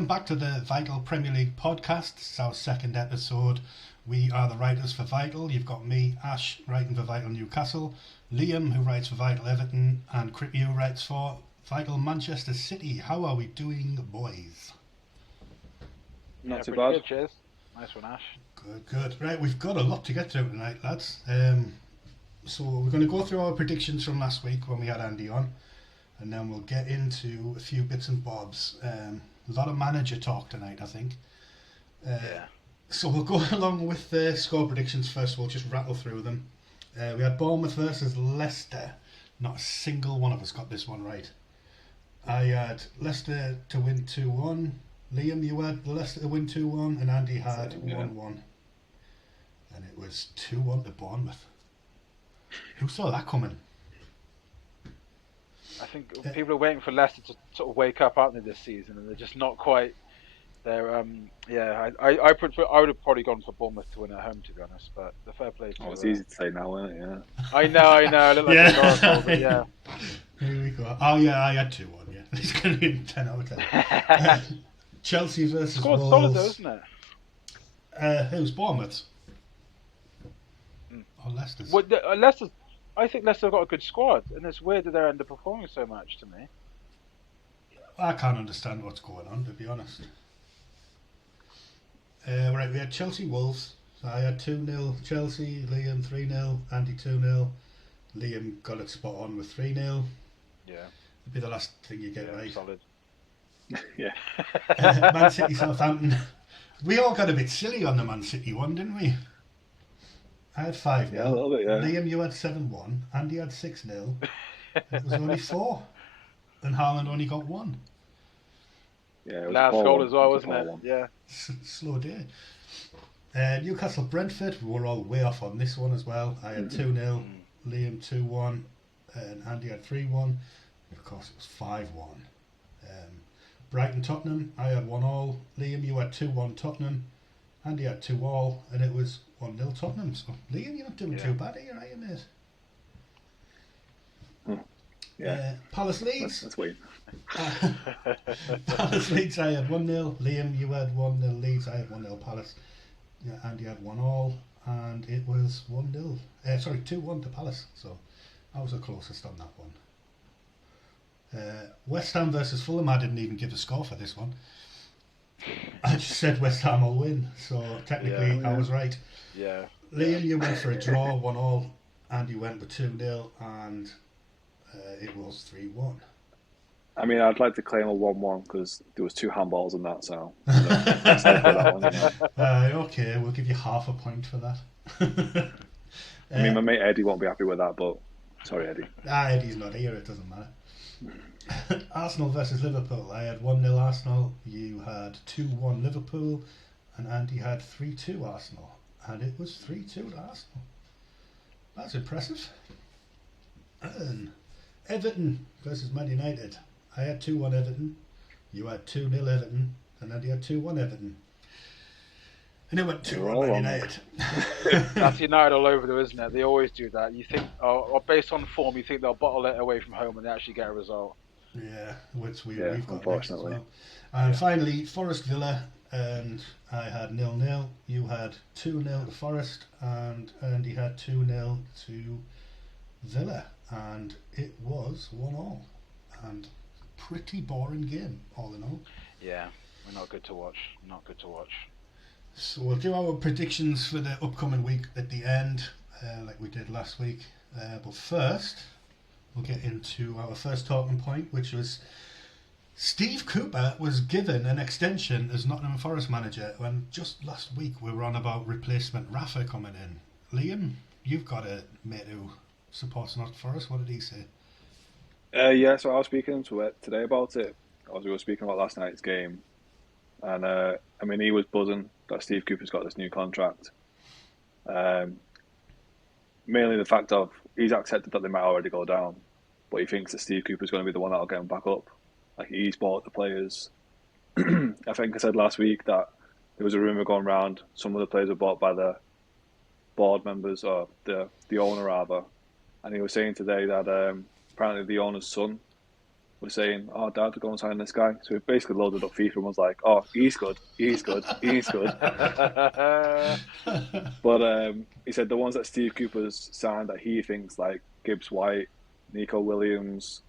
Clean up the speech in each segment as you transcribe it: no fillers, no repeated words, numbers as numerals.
welcome back to the Vital Premier League podcast. It's our second episode. We are the writers for Vital. You've got me, Ash, writing for Vital Newcastle, Liam, who writes for Vital Everton, and Crippy, who writes for Vital Manchester City. How are we doing, boys? Not too bad. Good, cheers. Nice one, Ash. Good. Right, we've got a lot to get through tonight, lads. So we're going to go through our predictions from last week when we had Andy on, and then we'll get into a few bits and bobs. A lot of manager talk tonight, I think. So we'll go along with the score predictions first. We'll just rattle through them. We had Bournemouth versus Leicester. Not a single one of us got this one right. I had Leicester to win 2-1. Liam, you had Leicester to win 2-1, and Andy had 1-1. And it was 2-1 to Bournemouth. Who saw that coming? I think people are waiting for Leicester to sort of wake up, aren't they, this season, and they're just not quite. They're I would have probably gone for Bournemouth to win at home, to be honest. But the fair play. It's easy to say now, isn't it? Yeah. I know. I look like a oracle, but yeah. Here we go. Oh yeah, I had 2-1. Yeah, it's going to be 10 out of 10. Chelsea versus Squad's Wolves. solid, though, isn't it? Who's Bournemouth? Or Leicester's? Well, Leicester's. I think Leicester have got a good squad, and it's weird that they're underperforming so much to me. I can't understand what's going on, to be honest. Right, we had Chelsea Wolves. So I had 2-0 Chelsea, Liam 3-0, Andy 2-0. Liam got it spot on with 3-0. Yeah. It'd be the last thing you get right. Solid. Yeah. Man City Southampton. We all got a bit silly on the Man City one, didn't we? I had 5-0. Yeah, a little bit, yeah. Liam, you had 7-1. Andy had 6-0. It was only 4. And Haaland only got 1. Yeah, it was Last goal as well, wasn't it? One. Yeah. Slow day. Newcastle Brentford, we were all way off on this one as well. I had 2-0, Liam 2-1, and Andy had 3-1. Of course, it was 5-1. Brighton Tottenham, I had 1-1. Liam, you had 2-1 Tottenham. Andy had 2-2, and it was 1-0 Tottenham. So, Liam, you're not doing too bad here, are you, mate? Yeah. Palace Leeds. Let's wait. Palace Leeds, I had 1-0. Liam, you had 1-0 Leeds. I had 1-0 Palace. Yeah, Andy had 1-1, and it was 1-0. 2-1 to Palace. So I was the closest on that one. West Ham versus Fulham. I didn't even give a score for this one. I just said West Ham will win. So technically, I was right. Yeah. Liam, you went for a draw, 1-1. Andy went with 2-0, and it was 3-1. I mean, I'd like to claim a 1-1 because there was 2 handballs in that, so that one, okay, we'll give you half a point for that. I mean, my mate Eddie won't be happy with that, but sorry, Eddie. Eddie's not here, it doesn't matter. Arsenal versus Liverpool. I had 1-0 Arsenal, you had 2-1 Liverpool, and Andy had 3-2 Arsenal, and it was 3-2 to Arsenal. That's impressive. And Everton versus Man United. I had 2-1 Everton, you had 2-0 Everton, and Andy had 2-1 Everton. And it went 2-1 Man United. That's United all over, though, isn't it? They always do that. You think, or based on form, you think they'll bottle it away from home and they actually get a result. Yeah, which we've got unfortunately. next as well. And finally, Forest Villa, and I had 0-0. You had 2-0 to Forest, and Andy had 2-0 to Villa, and it was 1-1. And pretty boring game, all in all. Yeah, we're not good to watch. So we'll do our predictions for the upcoming week at the end, like we did last week. But first, we'll get into our first talking point, which was Steve Cooper was given an extension as Nottingham Forest manager when just last week we were on about replacement Rafa coming in. Liam, you've got a mate who supports Nottingham Forest. What did he say? Yeah, so I was speaking to it today about it. We were speaking about last night's game. And, I mean, he was buzzing that Steve Cooper's got this new contract. Mainly the fact of he's accepted that they might already go down, but he thinks that Steve Cooper's going to be the one that'll get them back up. Like, he's bought the players. I think I said last week that there was a rumour going around some of the players were bought by the board members, or the owner rather. And he was saying today that apparently the owner's son was saying, "Oh, Dad, go and sign this guy." So he basically loaded up FIFA and was like, "Oh, he's good, he's good, he's good." But he said the ones that Steve Cooper's signed that he thinks like Gibbs White, Nico Williams,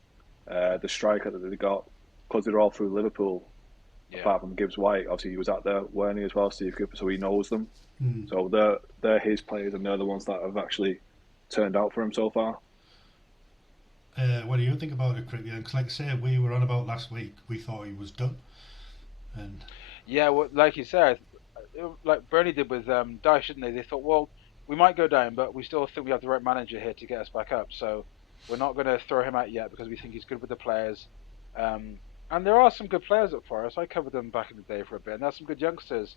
the striker that they got, because they're all through Liverpool. Yeah. Apart from Gibbs White, obviously he was out there, weren't he, as well, Steve Cooper, so he knows them. Mm. So they're his players, and they're the ones that have actually turned out for him so far. What do you think about it, Crick? Because like I said, we were on about last week, we thought he was done. And Yeah, well, like you said, like Burnley did with Dyche, didn't they? They thought, well, we might go down, but we still think we have the right manager here to get us back up. So we're not going to throw him out yet because we think he's good with the players. And there are some good players at Forest. I covered them back in the day for a bit, and there's some good youngsters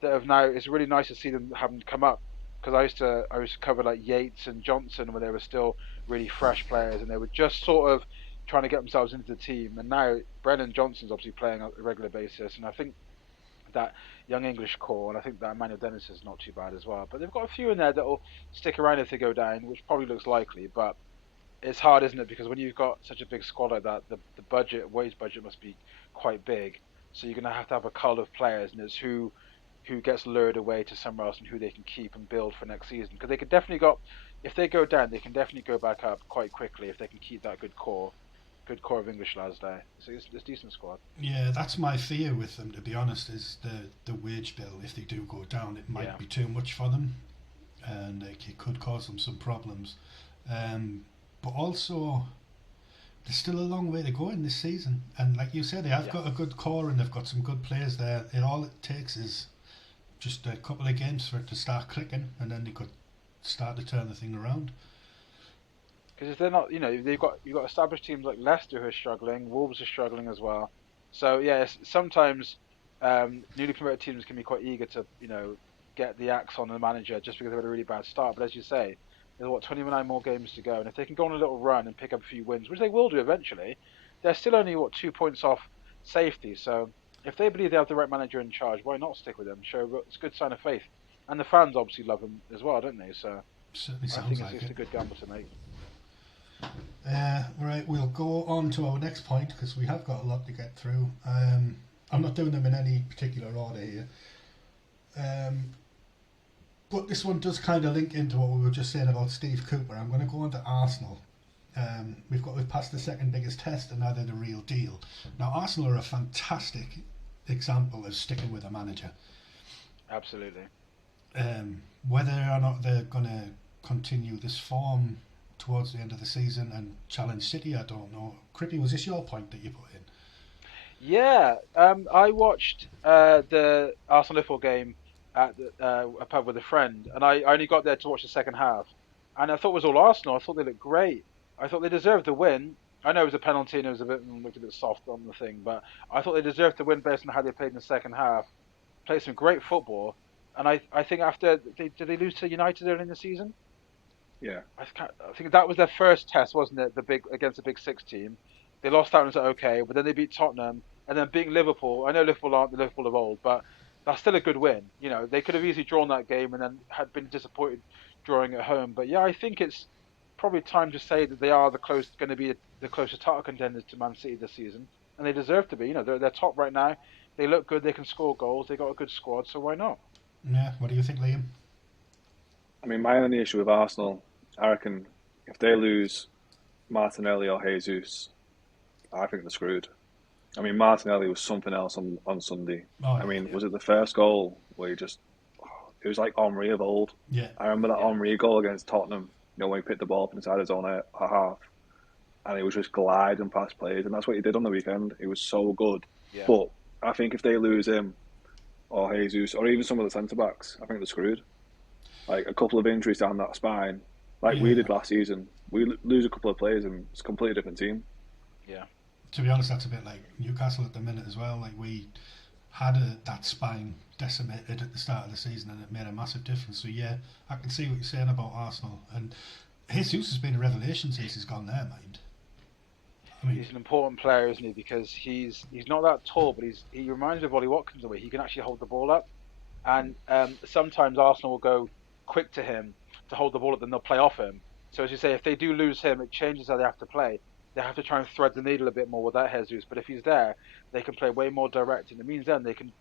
that have now. It's really nice to see them having come up because I used to cover like Yates and Johnson when they were still really fresh players, and they were just sort of trying to get themselves into the team. And now Brennan Johnson's obviously playing on a regular basis, and I think that young English core, and I think that Emmanuel Dennis is not too bad as well. But they've got a few in there that will stick around if they go down, which probably looks likely. But it's hard, isn't it? Because when you've got such a big squad like that, the wage budget must be quite big. So you're going to have a cull of players, and it's who gets lured away to somewhere else and who they can keep and build for next season. Because they could definitely if they go down, they can definitely go back up quite quickly if they can keep that good core of English lads there. So it's a decent squad. yeah, that's my fear with them, to be honest, is the wage bill. If they do go down, it might be too much for them, and it could cause them some problems. But also, there's still a long way to go in this season. And like you said, they have got a good core and they've got some good players there. All it takes is just a couple of games for it to start clicking, and then they could start to turn the thing around. Because if they're not, you've got established teams like Leicester who are struggling, Wolves are struggling as well. So yeah, sometimes newly promoted teams can be quite eager to get the axe on the manager just because they've had a really bad start. But as you say, there's 29 more games to go, and if they can go on a little run and pick up a few wins, which they will do eventually, they're still only 2 points off safety. So if they believe they have the right manager in charge, why not stick with them? It's a good sign of faith, and the fans obviously love him as well, don't they? So certainly I sounds think like it's a good gamble to make. Right, we'll go on to our next point because we have got a lot to get through. I'm not doing them in any particular order here. But this one does kind of link into what we were just saying about Steve Cooper. I'm going to go on to Arsenal. We've passed the second biggest test, and now they're the real deal. Now Arsenal are a fantastic example of sticking with a manager. Absolutely. Whether or not they're going to continue this form towards the end of the season and challenge City, I don't know. Crippy, was this your point that you put in? Yeah, I watched the Arsenal-Liverpool game at a pub with a friend, and I only got there to watch the second half, and I thought it was all Arsenal. I thought they looked great. I thought they deserved the win. I know it was a penalty and it was looked a bit soft on the thing, but I thought they deserved the win based on how they played in the second half. Played some great football, and I think after did they lose to United early in the season? Yeah. I think that was their first test, wasn't it? Against the Big Six team. They lost that and it was like, okay, but then they beat Tottenham and then beating Liverpool. I know Liverpool aren't the Liverpool of old, but that's still a good win. They could have easily drawn that game and then had been disappointed drawing at home. But yeah, I think it's probably time to say that they are going to be the closest title contenders to Man City this season, and they deserve to be. They're top right now. They look good. They can score goals. They got a good squad, so why not? Yeah. What do you think, Liam? I mean, my only issue with Arsenal, I reckon, if they lose Martinelli or Jesus, I think they're screwed. I mean, Martinelli was something else on Sunday. Oh, I mean, was it the first goal where it was like Henry of old? Yeah. I remember that Henry goal against Tottenham, when he picked the ball up inside his own half, and he was just gliding past players, and that's what he did on the weekend. He was so good. Yeah. But I think if they lose him, or Jesus, or even some of the centre-backs, I think they're screwed. Like, a couple of injuries down that spine, like we did last season, we lose a couple of players and it's a completely different team. Yeah. To be honest, that's a bit like Newcastle at the minute as well. Like, we had that spine decimated at the start of the season and it made a massive difference. So yeah, I can see what you're saying about Arsenal. And Jesus has been a revelation since he's gone there, mind. I mean, he's an important player, isn't he? Because he's not that tall, but he reminds me of Ollie Watkins the way he can actually hold the ball up. And sometimes Arsenal will go quick to him to hold the ball up, then they'll play off him. So as you say, if they do lose him, it changes how they have to play. they have to try and thread the needle a bit more without Jesus. But if he's there, they can play way more direct, and it means then they can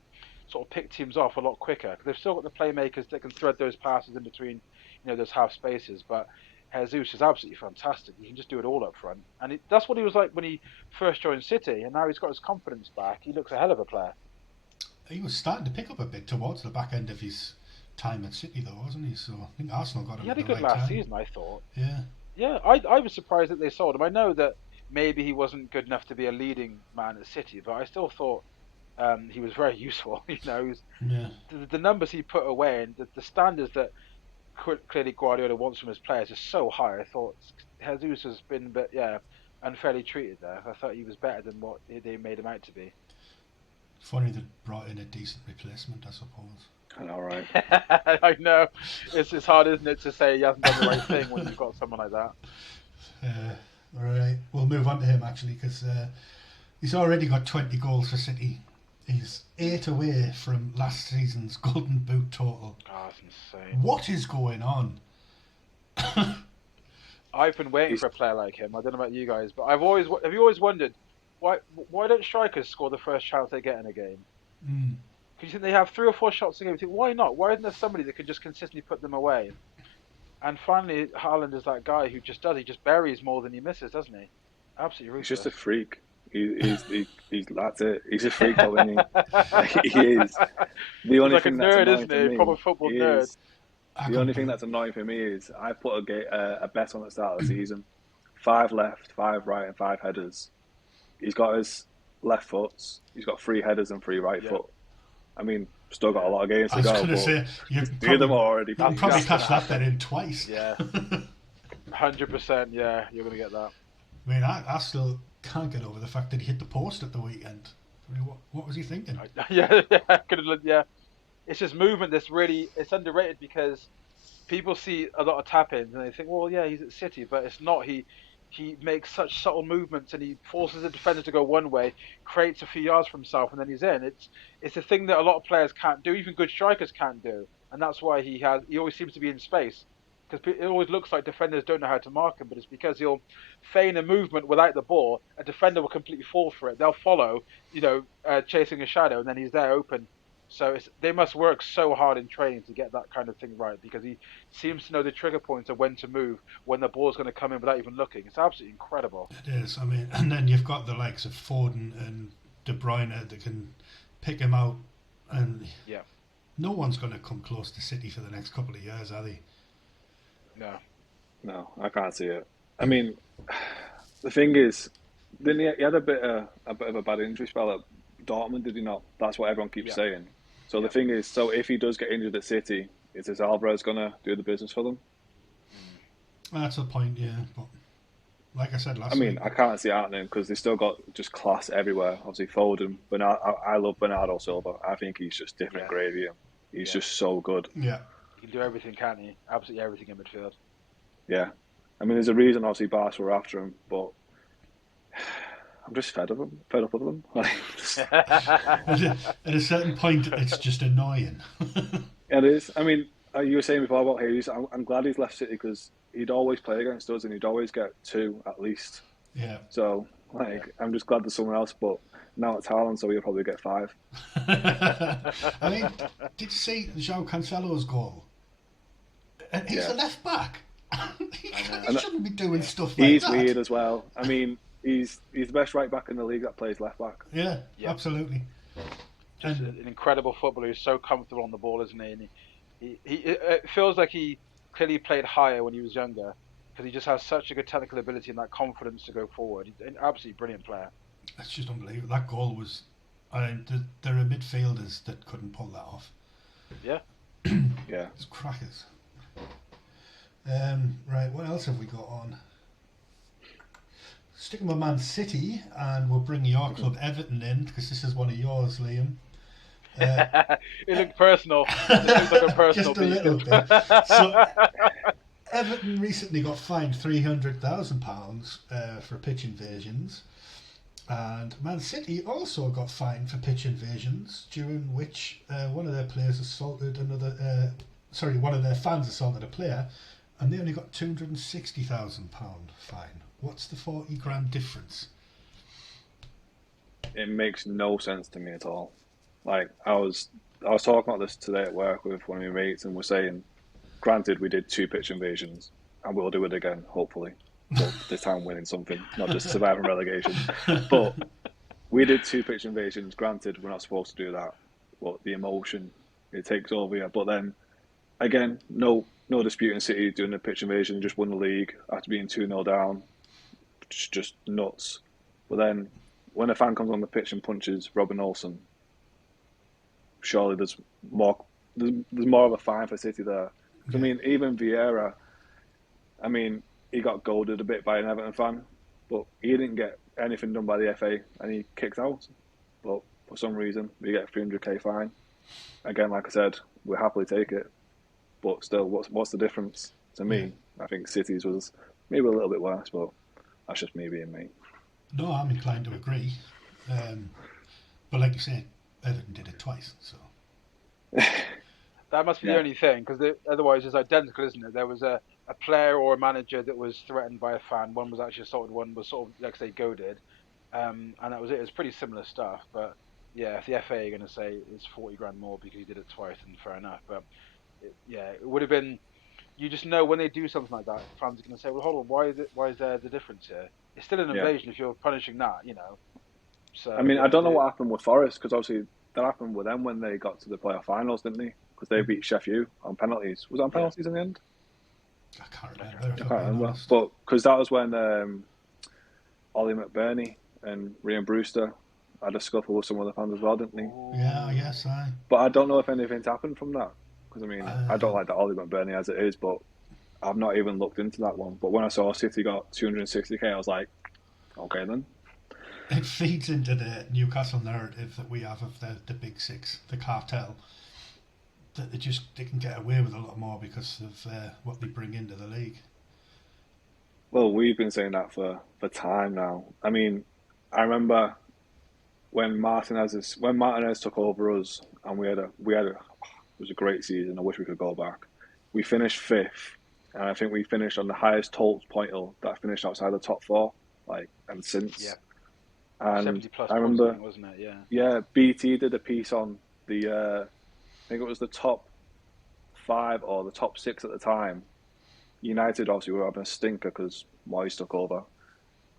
sort of pick teams off a lot quicker because they've still got the playmakers that can thread those passes in between, those half spaces. But Jesus is absolutely fantastic. He can just do it all up front, and that's what he was like when he first joined City, and now he's got his confidence back. He looks a hell of a player. He was starting to pick up a bit towards the back end of his time at City, though, wasn't he? So I think Arsenal got him. He had at a the good right last time. season, I thought. Yeah. Yeah, I was surprised that they sold him. I know that maybe he wasn't good enough to be a leading man at City, but I still thought he was very useful. The numbers he put away and the standards that clearly Guardiola wants from his players is so high. I thought Jesus has been, but unfairly treated there. I thought he was better than what they made him out to be. Funny they brought in a decent replacement, I suppose. I know, right? I know. It's hard, isn't it, to say he hasn't done the right thing when you've got someone like that. All right, we'll move on to him actually because he's already got 20 goals for City. He's 8 away from last season's Golden Boot total. Oh, that's insane. What is going on? I've been waiting for a player like him. I don't know about you guys, but have you always wondered why don't strikers score the first chance they get in a game? Because you think they have 3 or 4 shots a game. You think, why not? Why isn't there somebody that can just consistently put them away? And finally, Haaland is that guy who just does. He just buries more than he misses, doesn't he? Absolutely ruthless. He's just a freak. He's that's it. He's a freak, isn't he? He is. The only like thing a nerd, that's isn't he? Proper football nerd. The only thing that's annoying for me is I put a bet on the start of the season. 5 left, 5 right, and 5 headers. He's got his left foot. He's got 3 headers and 3 right foot. I mean, still got a lot of games to go. I was going to say, you've them already. You can probably catch that bet in twice. Yeah, 100%. Yeah, you're going to get that. I mean, I still can't get over the fact that he hit the post at the weekend. I mean, what was he thinking? Yeah. It's just movement that's it's underrated because people see a lot of tap-ins and they think, well, yeah, he's at City, but it's not. He makes such subtle movements and he forces the defender to go one way, creates a few yards for himself, and then he's in. It's a thing that a lot of players can't do, even good strikers can't do, and that's why he always seems to be in space. Because it always looks like defenders don't know how to mark him, but it's because he'll feign a movement without the ball. A defender will completely fall for it. They'll follow, chasing a shadow, and then he's there open. So they must work so hard in training to get that kind of thing right, because he seems to know the trigger points of when to move, when the ball's going to come in without even looking. It's absolutely incredible. It is. I mean, and then you've got the likes of Foden and De Bruyne that can pick him out, and no one's going to come close to City for the next couple of years, are they? No, I can't see it. I mean, the thing is, didn't he had a bit of a bad injury spell at Dortmund, did he not? That's what everyone keeps saying. So the thing is, if he does get injured at City, is this Alvarez going to do the business for them? That's the point, yeah. But like I said last week, week, I can't see it happening because they still got just class everywhere. Obviously, Foden, I love Bernardo Silva. I think he's just different gravy. He's just so good. Yeah. He can do everything, can't he? Absolutely everything in midfield. Yeah. I mean, there's a reason, obviously, Barca were after him, but I'm just fed up with them. At a certain point, it's just annoying. It is. I mean, you were saying before about Hayes. I'm glad he's left City because he'd always play against us and he'd always get 2 at least. Yeah. So, I'm just glad there's someone else, but now it's Haaland, so he'll probably get 5. I mean, did you see João Cancelo's goal? He's a left back. He shouldn't be doing stuff like he's that. He's weird as well. I mean, he's the best right back in the league that plays left back. Yeah, absolutely. Just an incredible footballer who's so comfortable on the ball, isn't he? And it feels like he clearly played higher when he was younger because he just has such a good technical ability and that confidence to go forward. He's an absolutely brilliant player. That's just unbelievable. That goal was... there are midfielders that couldn't pull that off. Yeah. Yeah. It's crackers. Right, what else have we got on? Sticking with Man City, and we'll bring your club Everton in, because this is one of yours, Liam. It looked personal. It looks like a personal just a little bit. So, Everton recently got fined £300,000 for pitch invasions. And Man City also got fined for pitch invasions, during which one of their players assaulted one of their fans assaulted a player, and they only got £260,000 fine. What's the 40 grand difference? It makes no sense to me at all. Like I was talking about this today at work with one of my mates, and we're saying, granted, we did 2 pitch invasions, and we'll do it again, hopefully. But this time winning something, not just surviving relegation. But we did 2 pitch invasions. Granted, we're not supposed to do that, but the emotion, it takes over you. But then again, no disputing City doing the pitch invasion, just won the league after being 2-0 down. Just nuts. But then when a fan comes on the pitch and punches Robin Olsen, surely there's more of a fine for City there. I mean, even Vieira, I mean, he got goaded a bit by an Everton fan, but he didn't get anything done by the FA and he kicked out. But for some reason, we get a 300k fine. Again, like I said, we'll happily take it. But still, what's the difference? To me, I think City's was maybe a little bit worse, but that's just me being me. No, I'm inclined to agree. But like you said, Everton did it twice, so. That must be the only thing, because otherwise it's identical, isn't it? There was a player or a manager that was threatened by a fan. One was actually assaulted, one was sort of, like I say, goaded. And that was it. It was pretty similar stuff. But yeah, if the FA are going to say it's 40 grand more because you did it twice, then fair enough. But it would have been. You just know when they do something like that, fans are going to say, "Well, hold on, why is there the difference here? It's still an invasion if you're punishing that, you know." So I mean, I don't know what happened with Forest, because obviously that happened with them when they got to the playoff finals, didn't they? Because they beat Sheffield on penalties. Was it on penalties in the end? I can't remember. I can't remember. But because that was when Ollie McBurney and Ryan Brewster had a scuffle with some other fans as well, didn't they? Yeah, yes, I. But I don't know if anything's happened from that. Because, I mean, I don't like that Ollie McBurney as it is, but I've not even looked into that one. But when I saw City got 260k, I was like, okay then. It feeds into the Newcastle narrative that we have of the Big Six, the cartel, that they can get away with a lot more because of what they bring into the league. Well, we've been saying that for time now. I mean, I remember when Martinez took over us, and it was a great season. I wish we could go back. We finished 5th, and I think we finished on the highest total pointal that finished outside the top 4, and since. Yeah. And 70 plus I remember, points, wasn't it? Yeah. Yeah, BT did a piece on the, I think it was the top 5 or the top 6 at the time. United obviously were having a stinker because Moyes took over.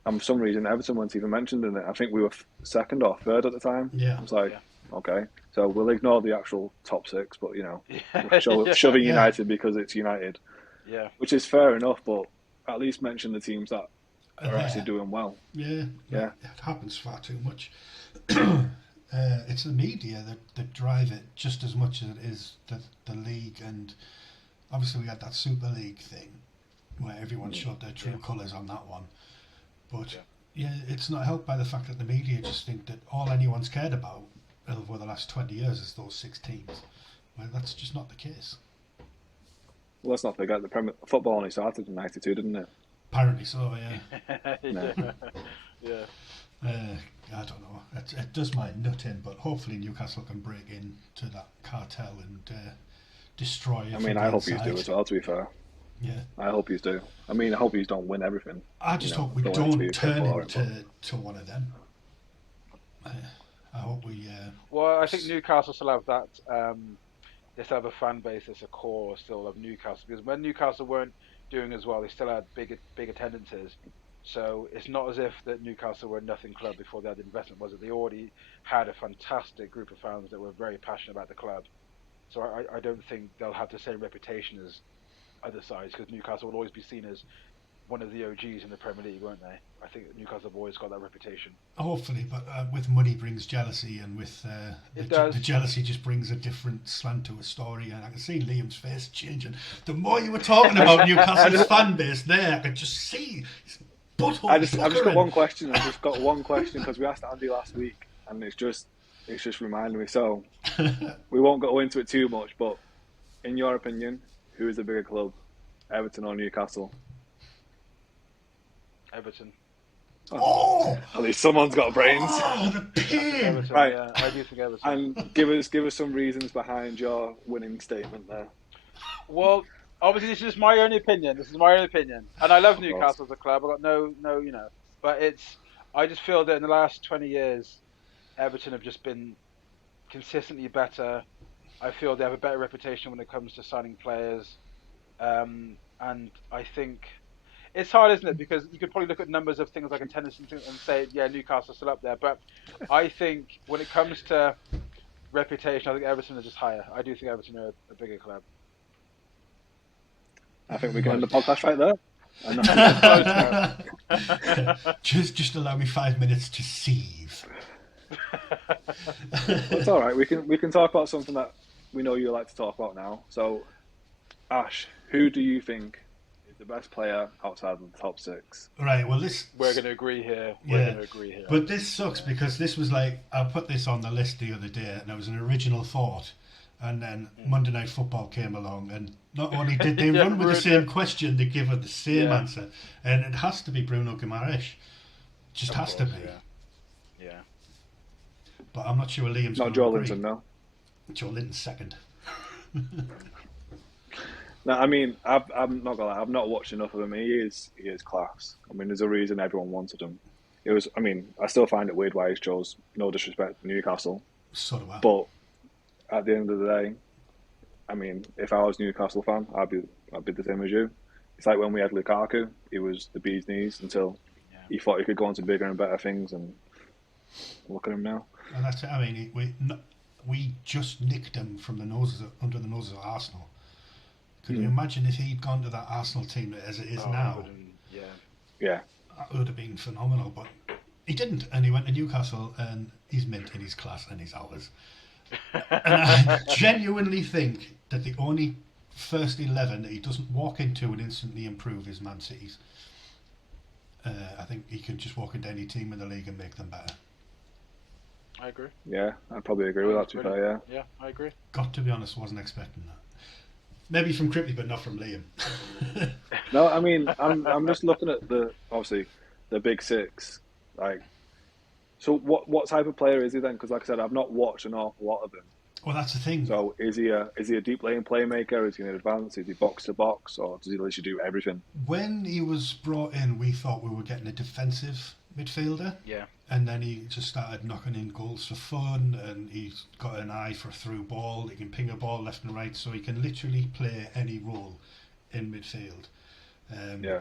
And for some reason, Everton weren't even mentioned in it. I think we were 2nd or 3rd at the time. Yeah. I was like, okay, so we'll ignore the actual top 6, but, shoving United because it's United. Yeah. Which is fair enough, but at least mention the teams that are actually doing well. Yeah. It happens far too much. It's the media that drive it just as much as it is the league. And obviously we had that Super League thing where everyone showed their true colours on that one. But it's not helped by the fact that the media just think that all anyone's cared about over the last 20 years is those 6 teams. Well, that's just not the case. Well, let's not forget the football only started in '92, didn't it? Apparently so, yeah. Yeah. I don't know. It does my nut in, but hopefully Newcastle can break into that cartel and destroy it. I mean, I hope you do as well, to be fair. Yeah. I hope you do. I mean, I hope you don't win everything. I just hope we don't turn into one of them. I hope we... Well, I think Newcastle still have that... they still have a fan base that's a core still of Newcastle. Because when Newcastle weren't doing as well, they still had big attendances. So it's not as if that Newcastle were a nothing club before they had the investment, was it? They already had a fantastic group of fans that were very passionate about the club. So I don't think they'll have the same reputation as other sides, because Newcastle will always be seen as one of the OGs in the Premier League, won't they? I think Newcastle have always got that reputation. Hopefully, but with money brings jealousy, and with the jealousy just brings a different slant to a story. And I can see Liam's face changing. The more you were talking about Newcastle's fan base there, I could just see his butthole. I've just got one question. Because we asked Andy last week, and it's just reminded me. So we won't go into it too much, but in your opinion, who is the bigger club, Everton or Newcastle? Everton. Oh! At least someone's got brains. Oh, the pain! Everton, right. Yeah, I do think Everton. And give us some reasons behind your winning statement there. Well, Obviously, this is just my own opinion. This is my own opinion, and I love Of course. Newcastle as a club. I got no, but I just feel that in the last 20 years, Everton have just been consistently better. I feel they have a better reputation when it comes to signing players, and I think it's hard, isn't it? Because you could probably look at numbers of things like attendance and say, yeah, Newcastle's still up there. But I think when it comes to reputation, I think Everton are just higher. I do think Everton are a bigger club. I think we can end the podcast right there. Just allow me 5 minutes to seethe. It's all right. We can talk about something that we know you like to talk about now. So, Ash, who do you think is the best player outside of the top six? Right. Well, we're going to agree here. But this sucks because this was like I put this on the list the other day, and it was an original thought, and then Monday Night Football came along, and not only did they run with the same question, they give it the same answer, and it has to be Bruno Guimaraes. Just has to be. Yeah. But I'm not sure Liam's not Joe Linton, no. Joe Linton's second. No, I mean, I'm not gonna lie, I've not watched enough of him. He is class. I mean, there's a reason everyone wanted him. I still find it weird why he chose, no disrespect to Newcastle. So do I. But at the end of the day, I mean, if I was a Newcastle fan, I'd be the same as you. It's like when we had Lukaku, he was the bee's knees until he thought he could go on to bigger and better things, and look at him now. And that's it. I mean, we just nicked him from under the noses of Arsenal. Could you imagine if he'd gone to that Arsenal team as it is now? Yeah. That would have been phenomenal, but he didn't, and he went to Newcastle, and he's mint, and he's class, and he's ours. And I genuinely think that the only first 11 that he doesn't walk into and instantly improve is Man City's. I think he can just walk into any team in the league and make them better. I agree. Yeah, I'd probably agree with that, to be fair, yeah. Yeah, I agree. Got to be honest, wasn't expecting that. Maybe from Crippy, but not from Liam. No, I mean, I'm just looking at obviously the big six. Like, so what type of player is he then? Because like I said, I've not watched an awful lot of him. Well, that's the thing. So is he a deep lane playmaker? Is he an advance? Is he box to box, or does he literally do everything? When he was brought in, we thought we were getting a defensive midfielder. Yeah. And then he just started knocking in goals for fun, and he's got an eye for a through ball. He can ping a ball left and right, so he can literally play any role in midfield.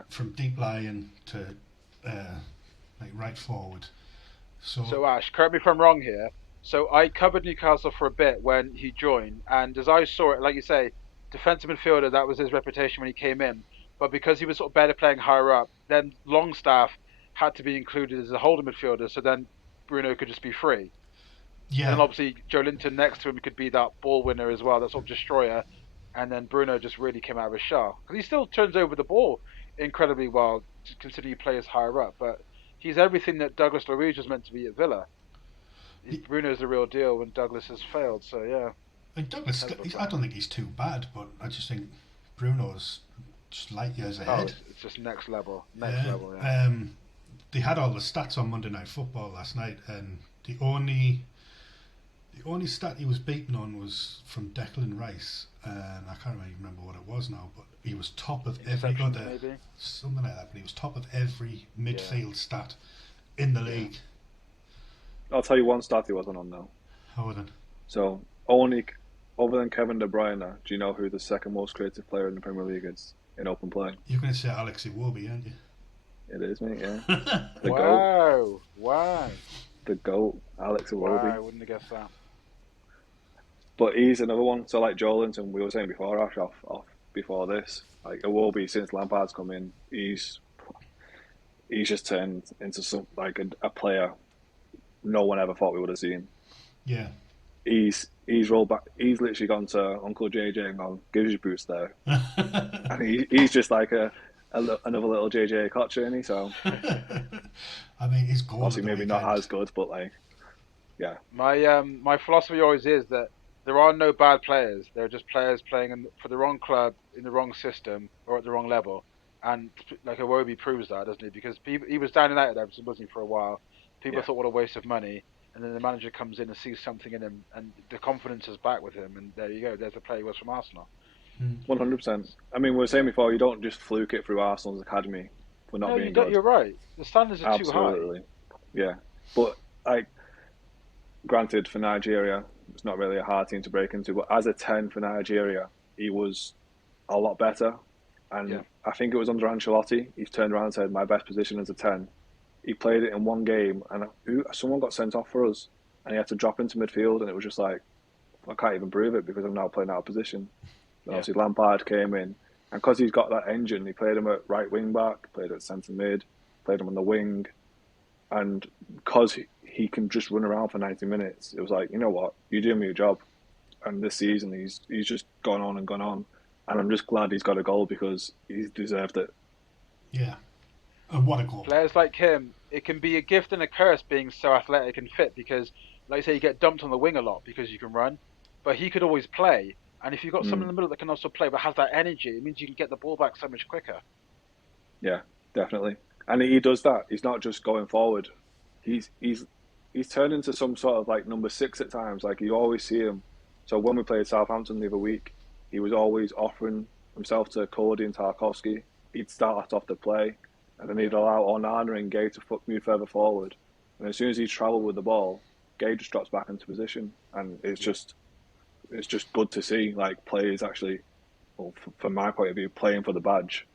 From deep lying to like right forward. So Ash, correct me if I'm wrong here. So I covered Newcastle for a bit when he joined, and as I saw it, like you say, defensive midfielder, that was his reputation when he came in. But because he was sort of better playing higher up, then Longstaff had to be included as a holding midfielder, so then Bruno could just be free. Yeah. And then obviously Joe Linton next to him could be that ball winner as well, that sort of destroyer. And then Bruno just really came out of his shell. Because he still turns over the ball incredibly well, considering he plays higher up. But he's everything that Douglas Luiz was meant to be at Villa. Bruno's the real deal when Douglas has failed, so yeah. And Douglas, I don't think he's too bad, but I just think Bruno's just light years ahead. It's just next level. They had all the stats on Monday Night Football last night, and the only stat he was beaten on was from Declan Rice, and I can't really remember what it was now, but he was top of every other, maybe? Something like that, but he was top of every midfield stat in the league. I'll tell you one stat he wasn't on now. How then? So, only other than Kevin De Bruyne, do you know who the second most creative player in the Premier League is in open play? You're going to say Alex Iwobi, aren't you? It is, mate, yeah. Wow. The GOAT, Alex Iwobi. Wow, I wouldn't have guessed that. But he's another one. So like Joe Linton, we were saying before, Ash, off before this, like Iwobi, since Lampard's come in, he's just turned into some like a player no one ever thought we would have seen. Yeah. He's rolled back. He's literally gone to Uncle JJ and gone, "Give us your boots there," and he's just like another little JJ Kocher, isn't he? So, I mean, his goal obviously maybe not as good, but like, yeah. My philosophy always is that there are no bad players. There are just players playing for the wrong club, in the wrong system, or at the wrong level. And like Iwobi proves that, doesn't he? Because he was down and out at Everton, wasn't he, for a while? People thought what a waste of money. And then the manager comes in and sees something in him, and the confidence is back with him. And there you go. There's the player he was from Arsenal. Mm. 100%. I mean, we were saying before, you don't just fluke it through Arsenal's academy for not No, you being don't. good. You're right. The standards are too high. Absolutely. Yeah. But, like, granted, for Nigeria, it's not really a hard team to break into, but as a 10 for Nigeria, he was a lot better. And Yeah. I think it was under Ancelotti. He's turned around and said, my best position is a 10. He played it in one game, and someone got sent off for us, and he had to drop into midfield, and it was just like, I can't even prove it because I'm now playing out of position. Then obviously Lampard came in, and because he's got that engine, he played him at right wing back, played at centre mid, played him on the wing, and because he can just run around for 90 minutes, it was like, you know what, you're doing me your job. And this season, he's just gone on and gone on, and I'm just glad he's got a goal because he's deserved it. Yeah. And what a goal. Players like him, it can be a gift and a curse being so athletic and fit because, like you say, you get dumped on the wing a lot because you can run, but he could always play. And if you've got someone in the middle that can also play but has that energy, it means you can get the ball back so much quicker. Yeah, definitely. And he does that. He's not just going forward. He's turned into some sort of like number 6 at times. Like you always see him. So when we played Southampton the other week, he was always offering himself to Cody and Tarkowski. He'd start off the play, and then he'd allow Onana and Gay to move further forward. And as soon as he's travelled with the ball, Gay just drops back into position, and it's just good to see like players actually, well, from my point of view, playing for the badge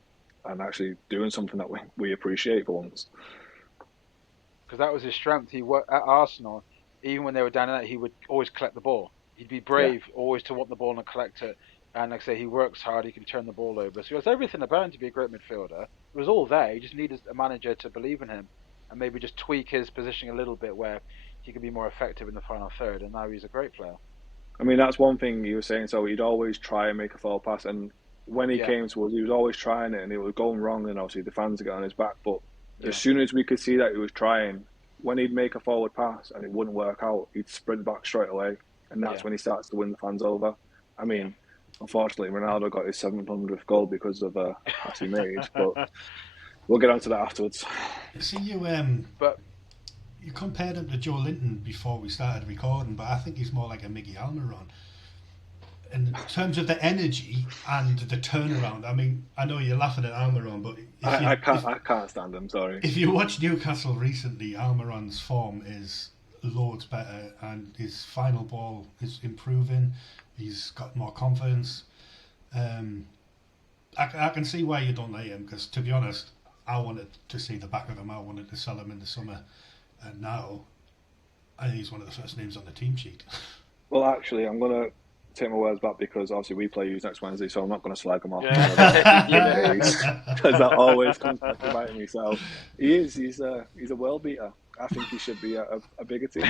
and actually doing something that we appreciate for once. Because that was his strength. He worked at Arsenal, even when they were down in that, he would always collect the ball. He'd be brave, always to want the ball and collect it. And like I say, he works hard. He can turn the ball over. So he has everything about him to be a great midfielder. It was all there. He just needed a manager to believe in him and maybe just tweak his positioning a little bit where he could be more effective in the final third. And now he's a great player. I mean, that's one thing he was saying. So he'd always try and make a forward pass, and when he came to us, he was always trying it, and it was going wrong. And obviously, the fans got on his back. But as soon as we could see that he was trying, when he'd make a forward pass and it wouldn't work out, he'd sprint back straight away, and that's when he starts to win the fans over. I mean, unfortunately, Ronaldo got his 700th goal because of a pass he made, but we'll get onto that afterwards. See, you compared him to Joe Linton before we started recording, but I think he's more like a Miggy Almiron. In terms of the energy and the turnaround, I mean, I know you're laughing at Almiron, but I can't stand him. Sorry. If you watch Newcastle recently, Almiron's form is loads better, and his final ball is improving. He's got more confidence. I can see why you don't like him, because to be honest, I wanted to see the back of him. I wanted to sell him in the summer, and now I think he's one of the first names on the team sheet. Well, actually, I'm gonna take my words back because obviously we play you next Wednesday, so I'm not going to slag him off. Because that always comes back to bite me. So he's a world beater. I think he should be a bigger team.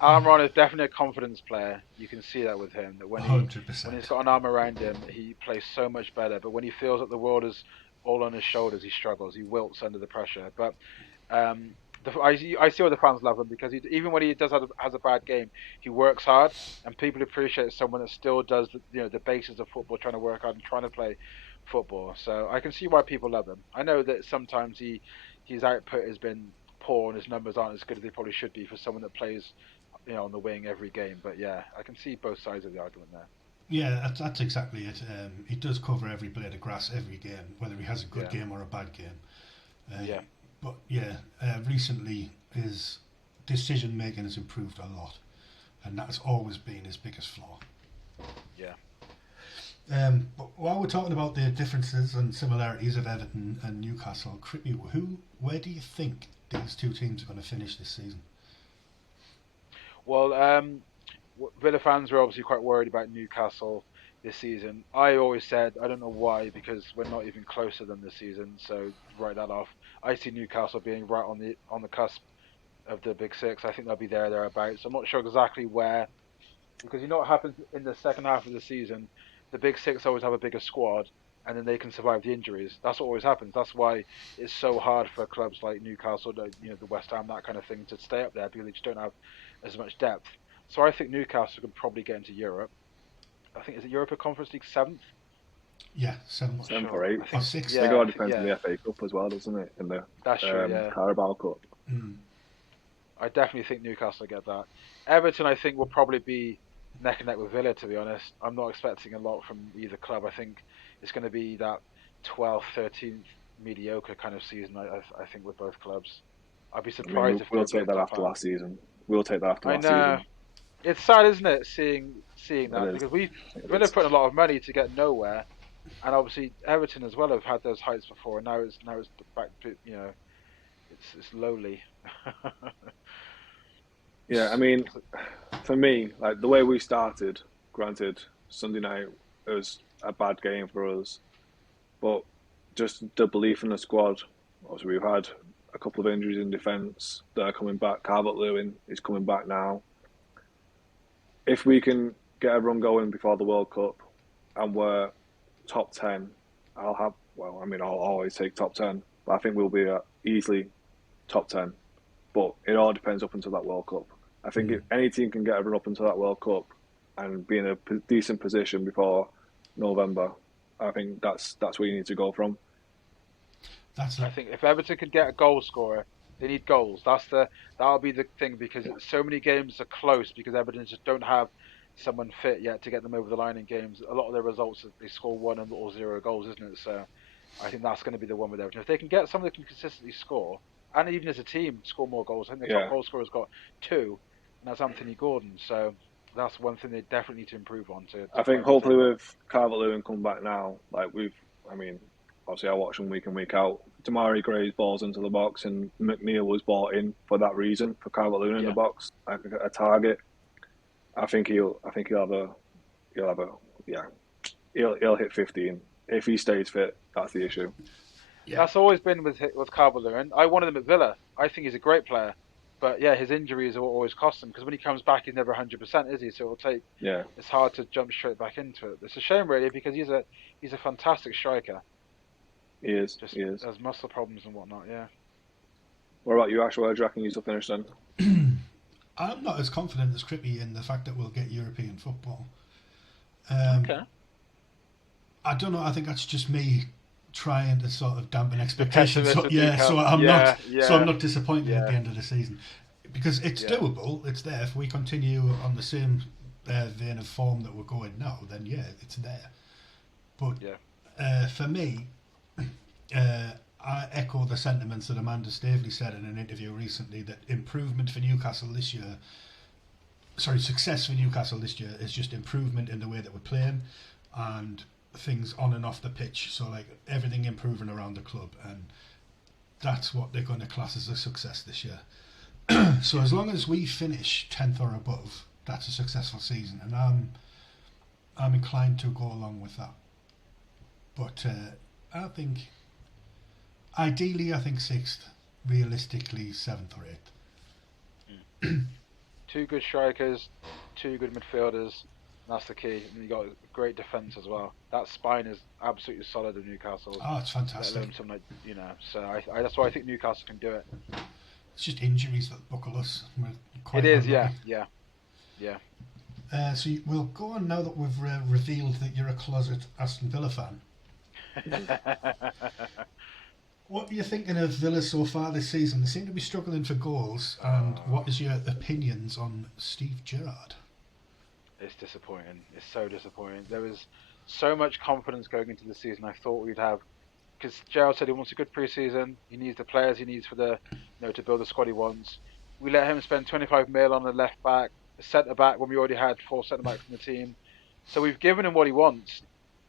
Almiron is definitely a confidence player. You can see that with him. That when 100%. When he's got an arm around him, he plays so much better. But when he feels that the world is all on his shoulders, he struggles. He wilts under the pressure. But I see why the fans love him, because even when he has a bad game, he works hard, and people appreciate someone that still does the basis of football, trying to work hard and trying to play football. So I can see why people love him. I know that sometimes his output has been poor and his numbers aren't as good as they probably should be for someone that plays on the wing every game. But yeah, I can see both sides of the argument there. Yeah, that's exactly it. He does cover every blade of grass every game, whether he has a good game or a bad game. But recently his decision making has improved a lot, and that's always been his biggest flaw. Yeah. But while we're talking about the differences and similarities of Everton and Newcastle, Crippy, where do you think these two teams are going to finish this season? Well, Villa fans are obviously quite worried about Newcastle this season. I always said, I don't know why, because we're not even closer than this season, so write that off. I see Newcastle being right on the cusp of the Big Six. I think they'll be thereabouts. I'm not sure exactly where, because you know what happens in the second half of the season, the Big Six always have a bigger squad, and then they can survive the injuries. That's what always happens. That's why it's so hard for clubs like Newcastle, the West Ham, that kind of thing, to stay up there, because they just don't have as much depth. So I think Newcastle could probably get into Europe. I think, is it Europa Conference League 7th? Yeah, 7th. 7th or 8th. Or 6th. I think it all depends on the FA Cup as well, doesn't it? In the Carabao Cup. I definitely think Newcastle get that. Everton, I think, will probably be neck and neck with Villa, to be honest. I'm not expecting a lot from either club. I think it's going to be that 12th, 13th mediocre kind of season, I think, with both clubs. I'd be I mean, surprised if we'll they're take both that top after half. last season. We'll take that after I last know. season. It's sad, isn't it, seeing It that? is. Because It Villa is. put in a lot of money to get nowhere, and obviously Everton as well have had those heights before, and now it's back to, it's lowly. Yeah, I mean, for me, like the way we started, granted, Sunday night was a bad game for us, but just the belief in the squad. Obviously, we've had a couple of injuries in defence that are coming back. Calvert-Lewin is coming back now. If we can get everyone going before the World Cup and we're top 10, I'll always take top 10, but I think we'll be easily top 10. But it all depends up until that World Cup. I think if any team can get everyone up until that World Cup and be in a decent position before November, I think that's where you need to go from. I think if Everton could get a goal scorer, they need goals. That'll be the thing, because so many games are close because Everton just don't have someone fit yet to get them over the line in games. A lot of their results, they score 1 or 0 goals, isn't it? So I think that's going to be the one with Everton. If they can get someone that can consistently score, and even as a team score more goals, I think the top Yeah, goal scorer's got 2, and that's Anthony Gordon. So that's one thing they definitely need to improve on to I think try and maintain hopefully that. with Calvert-Lewin come back now, I mean, obviously I watch them week in week out. Damari Gray's balls into the box, and McNeil was bought in for that reason, for Calvert-Lewin in the Yeah, box, like a target. I think he'll have a yeah, he'll hit 15 if he stays fit. That's the issue. Yeah, that's always been with Calvert-Lewin. I wanted him at Villa. I think he's a great player, but yeah, his injuries will always cost him, because when he comes back, he's never 100%, is he? So it'll take. Yeah, It's hard to jump straight back into it. It's a shame, really, because he's a fantastic striker. he is. Just He is. has muscle problems and whatnot. Yeah. What about you, Ash? Where do you reckon you'll finish then? I'm not as confident as Crippy in the fact that we'll get European football. Um, Okay. I don't know. I think that's just me trying to sort of dampen The expectations. pessimist So, of yeah, so Newcastle. I'm not. Yeah, So I'm yeah, not disappointed at the yeah, end of the season, because it's yeah, doable. It's there. If we continue on the same vein of form that we're going now, then yeah, it's there. But yeah. for me, I echo the sentiments that Amanda Staveley said in an interview recently, that improvement for Newcastle this year, success for Newcastle this year is just improvement in the way that we're playing and things on and off the pitch. So like everything improving around the club, and that's what they're going to class as a success this year. So as long as we finish 10th or above, that's a successful season, and I'm inclined to go along with that. But I think ideally, I think 6th, realistically 7th or 8th. 2 good strikers, 2 good midfielders. That's the key. And you got a great defence as well. That spine is absolutely solid of Newcastle's. Oh, it's Let fantastic. alone some, So that's why I think Newcastle can do it. It's just injuries that buckle us. We're quite It is, unlucky. yeah. We'll go on now that we've revealed that you're a closet Aston Villa fan. What are you thinking of Villa so far this season? They seem to be struggling for goals. And what is your opinions on Steve Gerrard? It's disappointing. It's so disappointing. There was so much confidence going into the season. I thought we'd have, because Gerrard said he wants a good pre-season. He needs the players he needs for to build the squad he wants. We let him spend 25 mil on a left back, a centre back, when we already had 4 centre backs in the team. So we've given him what he wants.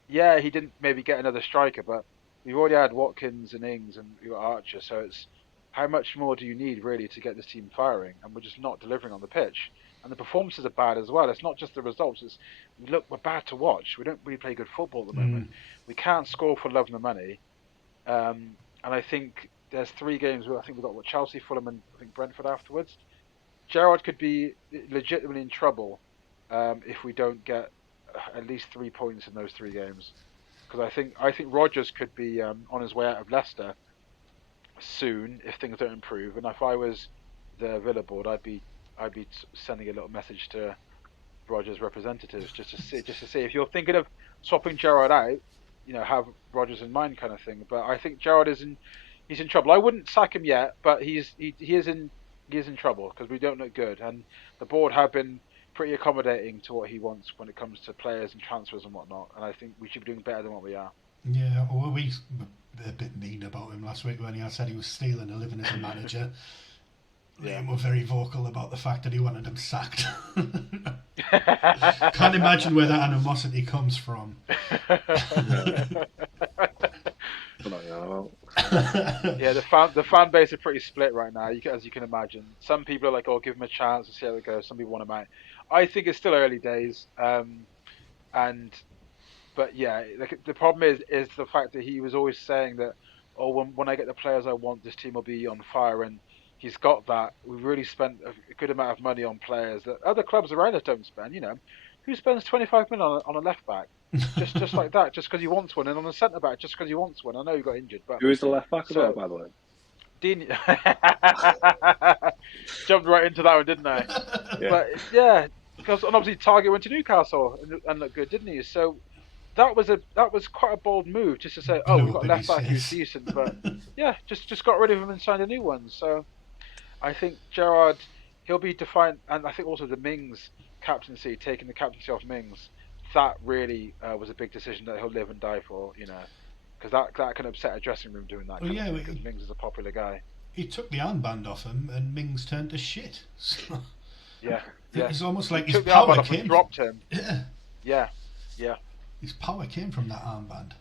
Yeah, he didn't maybe get another striker, but we've already had Watkins and Ings, and we've got Archer. So it's, how much more do you need really to get this team firing? And we're just not delivering on the pitch. And the performances are bad as well. It's not just the results. It's, we're bad to watch. We don't really play good football at the moment. We can't score for love and the money. And I think there's 3 games where I think we've got Chelsea, Fulham, and I think Brentford afterwards. Gerrard could be legitimately in trouble if we don't get at least 3 points in those 3 games. Because I think Rodgers could be on his way out of Leicester soon if things don't improve. And if I was the Villa board, I'd be sending a little message to Rodgers' representatives just to see if you're thinking of swapping Gerrard out, have Rodgers in mind, kind of thing. But I think Gerrard he's in trouble. I wouldn't sack him yet, but he is in trouble because we don't look good, and the board have been pretty accommodating to what he wants when it comes to players and transfers and whatnot. And I think we should be doing better than what we are. Yeah, well, we were a bit mean about him last week when he said he was stealing a living as a manager. Liam were very vocal about the fact that he wanted him sacked. Can't imagine where that animosity comes from. Yeah, the fan base are pretty split right now, as you can imagine. Some people are like, "Oh, give him a chance and see how it goes." Some people want him out. I think it's still early days, but yeah, like, the problem is the fact that he was always saying that, "Oh, when I get the players I want, this team will be on fire," and he's got that. We've really spent a good amount of money on players that other clubs around us don't spend. You know, who spends 25 million on a left back? Just like that, just because he wants one, and on a centre back, just because he wants one. I know he got injured, but who is the left back as well, by the way? Dean jumped right into that one, didn't I? Yeah. But yeah, because obviously Target went to Newcastle and looked good, didn't he? So that was quite a bold move, just to say, oh, we've got a left back who's decent, but yeah, just got rid of him and signed a new one. So I think Gerrard, he'll be defiant, and I think also the Mings captaincy, taking the captaincy off Mings, that really was a big decision that he'll live and die for, you know, because that can upset a dressing room doing that. Because Mings is a popular guy. He took the armband off him, and Mings turned to shit. So yeah. It's almost like his power came. Took the armband off and dropped him. Yeah. His power came from that armband.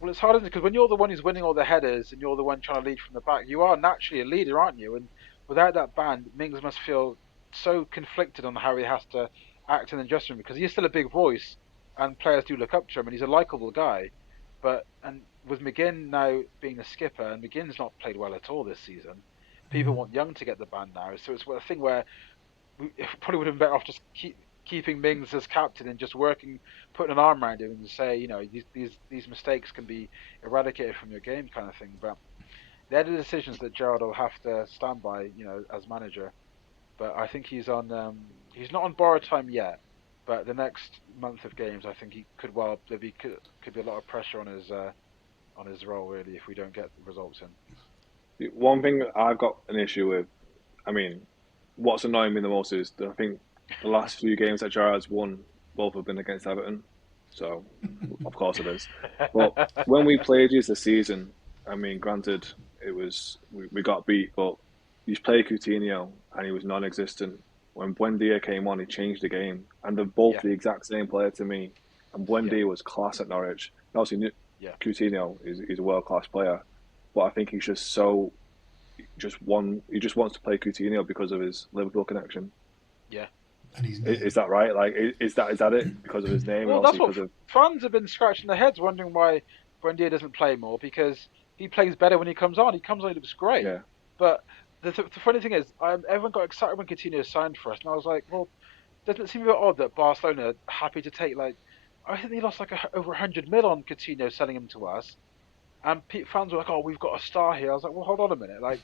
Well, it's hard, isn't it? Because when you're the one who's winning all the headers and you're the one trying to lead from the back, you are naturally a leader, aren't you? And without that band, Mings must feel so conflicted on how he has to act in the dressing room, because he's still a big voice and players do look up to him and he's a likeable guy. And with McGinn now being the skipper, and McGinn's not played well at all this season, people want Young to get the band now. So it's a thing where we probably would have been better off just keeping Mings as captain and just putting an arm around him and say, you know, these mistakes can be eradicated from your game, kind of thing. But they're the decisions that Gerrard will have to stand by, you know, as manager. But I think he's not on borrowed time yet. But the next month of games, I think he could be a lot of pressure on his role, really, if we don't get the results in. One thing that I've got an issue with, I mean, what's annoying me the most is that I think the last few games that Gerrard's won, both have been against Everton. So, of course it is. But when we played you this season, I mean, granted, it was we got beat, but you played Coutinho and he was non-existent. When Buendia came on, he changed the game, and they're both the exact same player to me. And Buendia was class at Norwich. Obviously, Coutinho is a world-class player, but I think he's just he just wants to play Coutinho because of his Liverpool connection. Yeah. And is that right? Like, is that it because of his name? Well, that's what fans have been scratching their heads, wondering why Buendia doesn't play more, because he plays better when he comes on. He comes on, he looks great. Yeah. But the funny thing is, everyone got excited when Coutinho signed for us, and I was like, well, doesn't it seem a bit odd that Barcelona are happy to take, like, I think they lost like over 100 mil on Coutinho selling him to us, and fans were like, oh, we've got a star here. I was like, well, hold on a minute, like,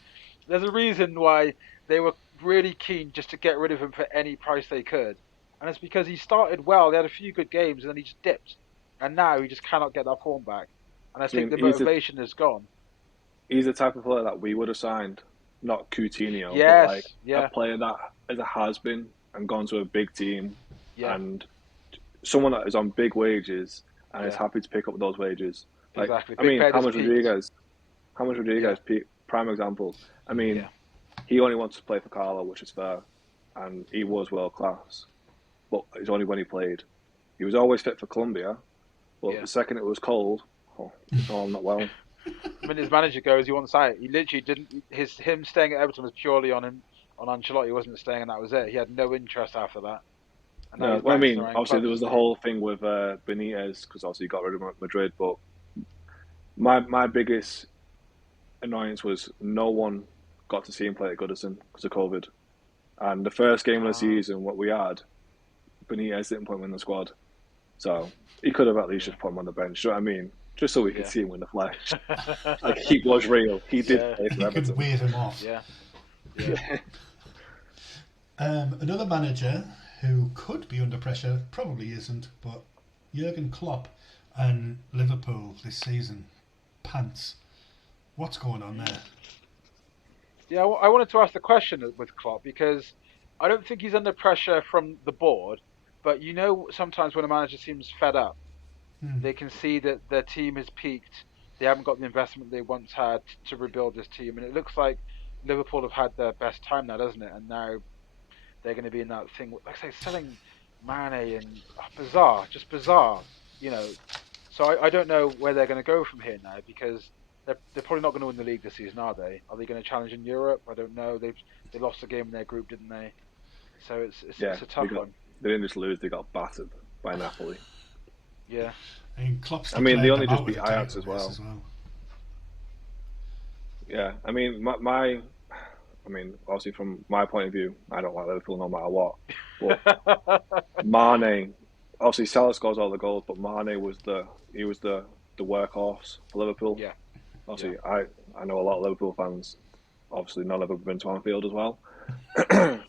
there's a reason why they were really keen just to get rid of him for any price they could, and it's because he started well. They had a few good games, and then he just dipped, and now he just cannot get that form back. And I think the motivation is gone. He's the type of player that we would have signed, not Coutinho, yes, but like a player that has been and gone to a big team, and someone that is on big wages and is happy to pick up those wages. Like, exactly. I mean, James Rodriguez, prime example. I mean, he only wants to play for Carlo, which is fair, and he was world class, but it's only when he played. He was always fit for Colombia, but the second it was cold, I'm not well. When his manager goes, he wants out. He literally didn't. Him staying at Everton was purely on Ancelotti. He wasn't staying, and that was it. He had no interest after that. No, well, I mean, obviously there was the whole thing with Benitez, because obviously he got rid of Madrid. But my biggest annoyance was no one got to see him play at Goodison because of COVID. And the first game of the season, what we had, Benitez didn't put him in the squad, so he could have at least just put him on the bench. You know what I mean? Just so we could see him in the flesh. Like, he was real. He did play for Everton. You could wave him off. Another manager who could be under pressure, probably isn't, but Jurgen Klopp and Liverpool this season. Pants. What's going on there? Yeah, I wanted to ask the question with Klopp, because I don't think he's under pressure from the board, but sometimes when a manager seems fed up, they can see that their team has peaked. They haven't got the investment they once had to rebuild this team, and it looks like Liverpool have had their best time now, doesn't it? And now they're going to be in that thing, like I say, selling Mane and bizarre, just bizarre, you know. So I don't know where they're going to go from here now because they're probably not going to win the league this season, are they? Are they going to challenge in Europe? I don't know. They lost a game in their group, didn't they? So it's a tough one. They didn't just lose; they got battered by Napoli. Yeah. Klopp's they only just out beat with Ajax the as well. title Yeah, I mean, obviously from my point of view, I don't like Liverpool no matter what. But Mane, obviously Salah scores all the goals, but Mane was the workhorse for Liverpool. Yeah. Obviously, I know a lot of Liverpool fans. Obviously, none of them have been to Anfield as well.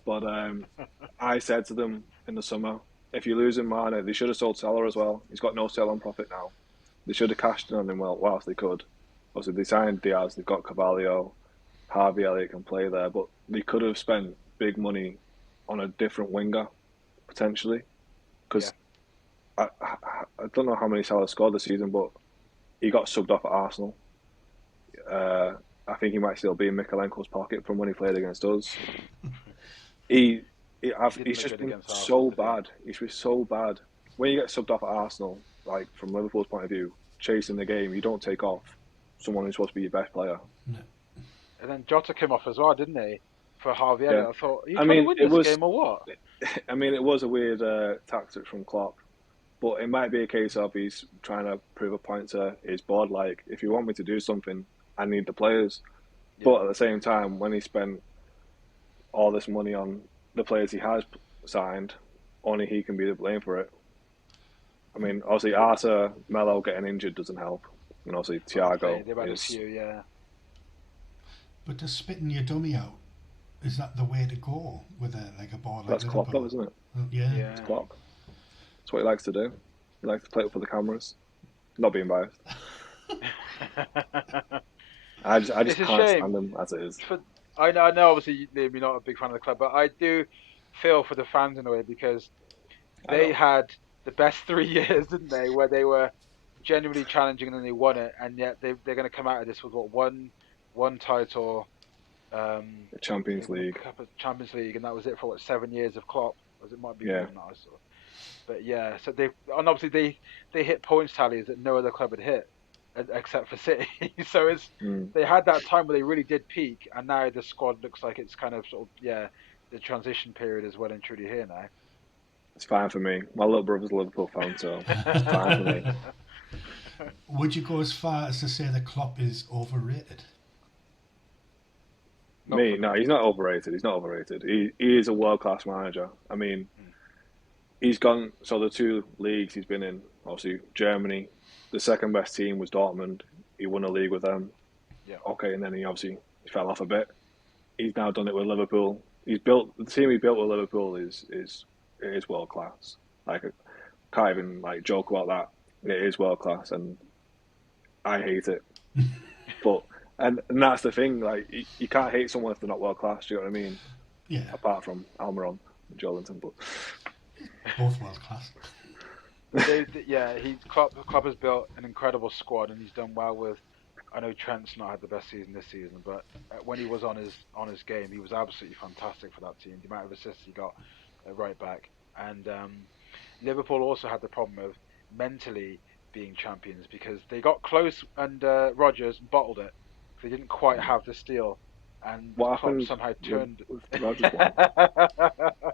But I said to them in the summer, if you're losing Mane, they should have sold Salah as well. He's got no sell on profit now. They should have cashed in on him whilst they could. Obviously, they signed Diaz, they've got Carvalho, Harvey Elliott can play there, but they could have spent big money on a different winger, potentially. Because I don't know how many Salah scored this season, but he got subbed off at Arsenal. I think he might still be in Mikalenko's pocket from when he played against us. He's just been so bad. He's been so bad. When you get subbed off at Arsenal, like from Liverpool's point of view, chasing the game, you don't take off someone who's supposed to be your best player. No. And then Jota came off as well, didn't he? For Harvey Elliott. I thought, are you trying to win this game or what? I mean, it was a weird tactic from Klopp, but it might be a case of he's trying to prove a point to his board. Like, if you want me to do something, I need the players. Yeah. But at the same time, when he spent all this money on the players he has signed, only he can be to blame for it. I mean, obviously, Arthur Melo getting injured doesn't help. And obviously, Thiago they've had a few, yeah. But does spitting your dummy out, is that the way to go with a ball like That's Liverpool? Klopp, though, isn't it? Yeah. It's Klopp. That's what he likes to do. He likes to play up for the cameras. Not being biased. I just can't stand him as it is. I know, obviously, you're not a big fan of the club, but I do feel for the fans in a way because they had the best 3 years, didn't they, where they were genuinely challenging and then they won it, and yet they're going to come out of this with one title, the Champions League, and that was it for 7 years of Klopp, as it might be more than that, I saw. But yeah, so obviously they hit points tallies that no other club had hit except for City. So they had that time where they really did peak, and now the squad looks like it's kind of the transition period is well and truly here now. It's fine for me. My little brother's a Liverpool fan, so it's fine for me. Would you go as far as to say that Klopp is overrated? No, he's not overrated. He's not overrated. He is a world-class manager. I mean, he's gone... So the 2 leagues he's been in, obviously Germany, the second best team was Dortmund. He won a league with them. Yeah. Okay, and then he fell off a bit. He's now done it with Liverpool. The team he built with Liverpool is world class. Like, can't even joke about that. It is world class, and I hate it. But and that's the thing. Like, you can't hate someone if they're not world class. Do you know what I mean? Yeah. Apart from Almiron and Jolinton, but both world class. Klopp has built an incredible squad, and he's done well with. I know Trent's not had the best season this season, but when he was on his game, he was absolutely fantastic for that team. The amount of assists he got right back, and Liverpool also had the problem of mentally being champions because they got close and Rodgers bottled it. They didn't quite have the steal, and what Klopp happened somehow turned. With the Rodgers one?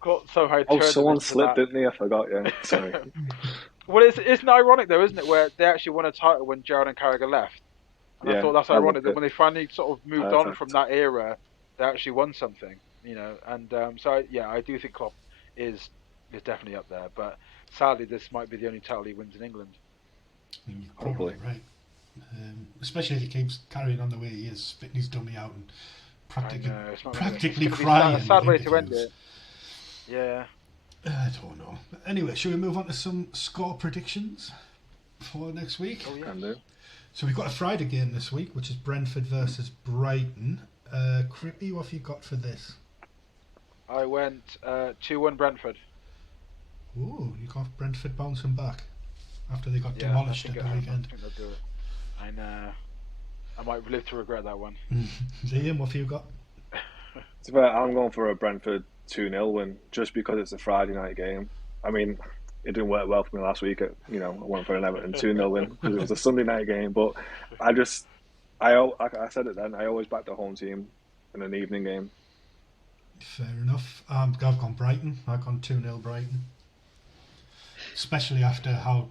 Klopp somehow turned. Someone slipped, didn't he? I forgot. Yeah, sorry. Well, it's ironic though, isn't it? Where they actually won a title when Gerrard and Carragher left, and I thought that's ironic that when they finally sort of moved on from that era, they actually won something, And I do think Klopp is definitely up there, but sadly, this might be the only title he wins in England. You're probably right, especially if he keeps carrying on the way he is, spitting his dummy out and practically crying. It's a sad way to end it. Yeah. I don't know. Anyway, shall we move on to some score predictions for next week? Oh, yeah. Can do. So we've got a Friday game this week, which is Brentford versus Brighton. Crippy, what have you got for this? I went 2-1 Brentford. Ooh, you got Brentford bouncing back after they got Yeah, demolished I think at the weekend. I think they'll do it. I know. I might live to regret that one. Liam, what have you got? To be fair, I'm going for a Brentford 2-0 win just because it's a Friday night game. I mean, it didn't work well for me last week. I went for an Everton 2-0 win because it was a Sunday night game. But like I said it then, I always back the home team in an evening game. Fair enough. I've gone Brighton. I've gone 2-0 Brighton. Especially after how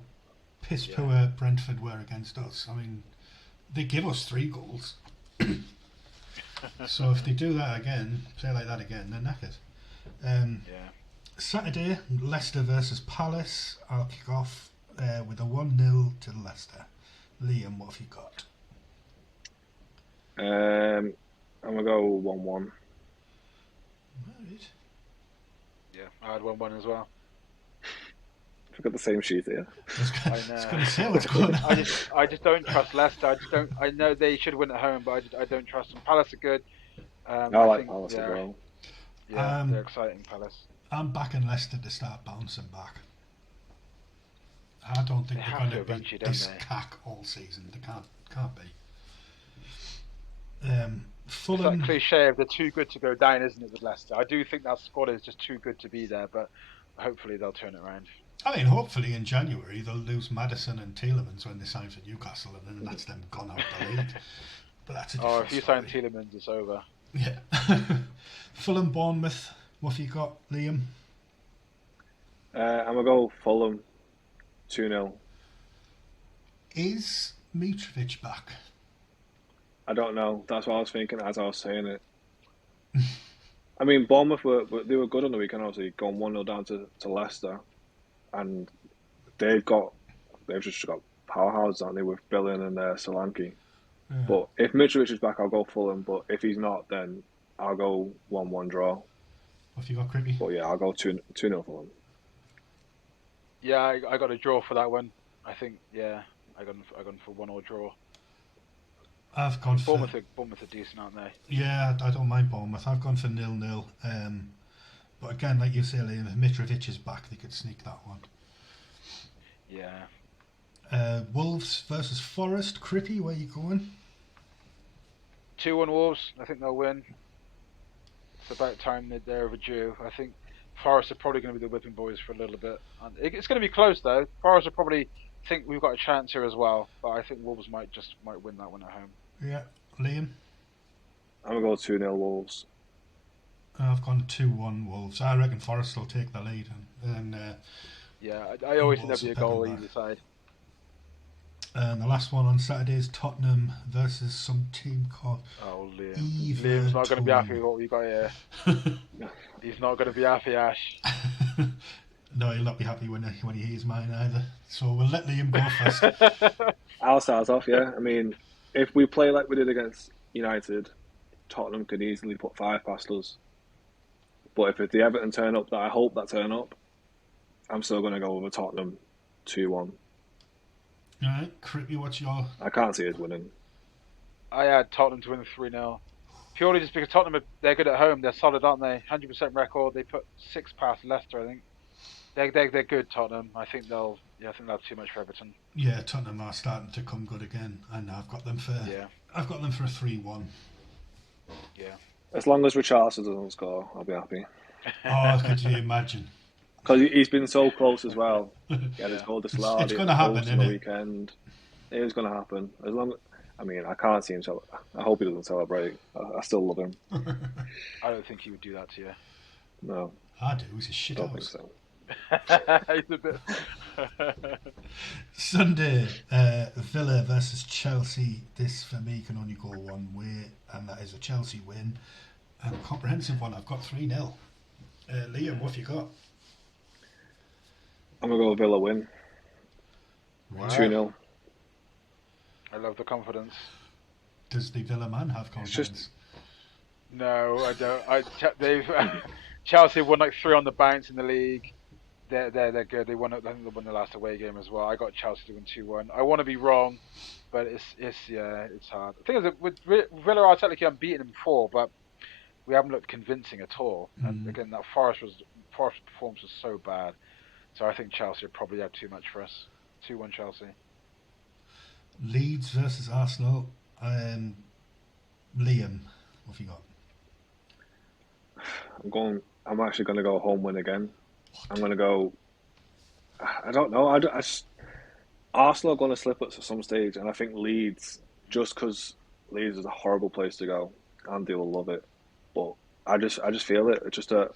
piss poor Brentford were against us. I mean, they give us 3 goals. So if they do that again, play like that again, they're knackered. Saturday, Leicester versus Palace. I'll kick off with a 1-0 to Leicester. Liam, what have you got? I'm going to go 1-1. Right. Yeah, I had 1-1 as well. We've got the same sheet here. I was going to say what's going on. I just don't trust Leicester. I know they should win at home, but I don't trust them. Palace are good. I like Palace as well. Yeah, they're exciting, Palace. I'm backing Leicester to start bouncing back. I don't think they're going to be this cack all season. They can't be. Fulham. It's that cliche of they're too good to go down, isn't it, with Leicester? I do think that squad is just too good to be there, but hopefully they'll turn it around. I mean, hopefully in January they'll lose Maddison and Tielemans when they sign for Newcastle, and then that's them gone out the league. But that's a different if you story. sign Tielemans, it's over. Yeah. Fulham, Bournemouth. What have you got, Liam? I'm going to go Fulham 2-0. Is Mitrovic back? I don't know. That's what I was thinking as I was saying it. I mean, Bournemouth they were good on the weekend, obviously, going 1-0 down to Leicester. And they've just got powerhouses, aren't they, with Billing and Solanke. Yeah. But if Mitrovic is back, I'll go Fulham. But if he's not, then I'll go 1-1 draw. What have you got, Crippy? But yeah, I'll go 2-0 Fulham. Yeah, I got a draw for that one. I think, I gone for 1-1 draw. I've gone for Bournemouth are decent, aren't they? Yeah, I don't mind Bournemouth. I've gone for 0-0. But again, like you say, Liam, if Mitrovic is back, they could sneak that one. Yeah. Wolves versus Forest. Crippy, where are you going? 2-1 Wolves. I think they'll win. It's about time that they're overdue. I think Forest are probably going to be the whipping boys for a little bit. It's going to be close though. Forest will probably think we've got a chance here as well, but I think Wolves might win that one at home. Yeah, Liam. I'm going to go 2-0 Wolves. I've gone 2-1 Wolves. I reckon Forest will take the lead, and I always think there'll be a goal either side. And the last one on Saturday is Tottenham versus some team called Liam. Everton. Liam's not going to be happy with what we got here. He's not going to be happy, Ash. No, he'll not be happy when he hears mine either. So we'll let Liam go first. I'll start off, yeah. I mean, if we play like we did against United, Tottenham could easily put 5 past us. But if it's the Everton turn up that I hope that turn up, I'm still going to go with a Tottenham 2-1. Alright, Crippy, what's your... I can't see us winning. I had Tottenham to win 3-0. Purely just because Tottenham, they're good at home. They're solid, aren't they? 100% record. They put 6 past Leicester, I think. They're good, Tottenham. I think they'll have too much for Everton. Yeah, Tottenham are starting to come good again, and I've got them for a 3-1. Yeah. As long as Richarlison doesn't score, I'll be happy. Oh, could you imagine? Because he's been so close as well. He had his goal to Slade. It's going to happen, isn't it? The weekend. It is going to happen. As long, I mean, I can't see him. I hope he doesn't celebrate. I still love him. I don't think he would do that to you. No, I do. He's a shit house. Don't think so. He's a bit. Sunday, Villa versus Chelsea. This for me can only go one way, and that is a Chelsea win. And a comprehensive one. I've got 3-0. Liam, what have you got? I'm going to go Villa win. Wow. 2-0. I love the confidence. Does the Villa man have confidence? No, I don't. They've Chelsea won like 3 on the bounce in the league. They're good. I think they won the last away game as well. I got Chelsea to win 2-1. I want to be wrong, but it's hard. The thing is that with Villa are technically unbeaten before, but we haven't looked convincing at all. And again, that Forest performance was so bad. So I think Chelsea probably had too much for us. 2-1 Chelsea. Leeds versus Arsenal. Liam, what have you got? I'm actually going to go home win again. I'm going to go. I don't know. Arsenal are going to slip us at some stage, and I think Leeds, just because Leeds is a horrible place to go, Andy will love it. But I just feel it. It's just a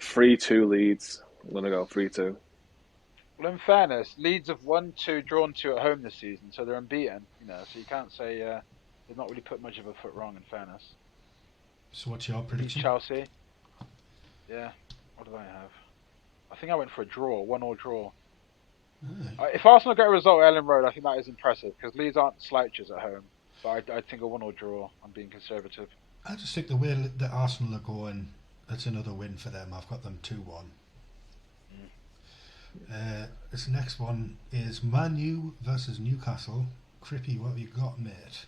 3-2 Leeds. I'm going to go 3-2. Well, in fairness, Leeds have won 2, drawn 2 at home this season, so they're unbeaten. So you can't say they've not really put much of a foot wrong. In fairness. So what's your prediction? Chelsea. Yeah. What did I have? I think I went for a draw, 1-1 draw. If Arsenal get a result at Ellen Road, I think that is impressive because Leeds aren't slouches at home. But I think a 1-1 draw. I'm being conservative. I just think the way that Arsenal are going, that's another win for them. I've got them 2-1. This next one is Man U versus Newcastle. Crippy, what have you got, mate?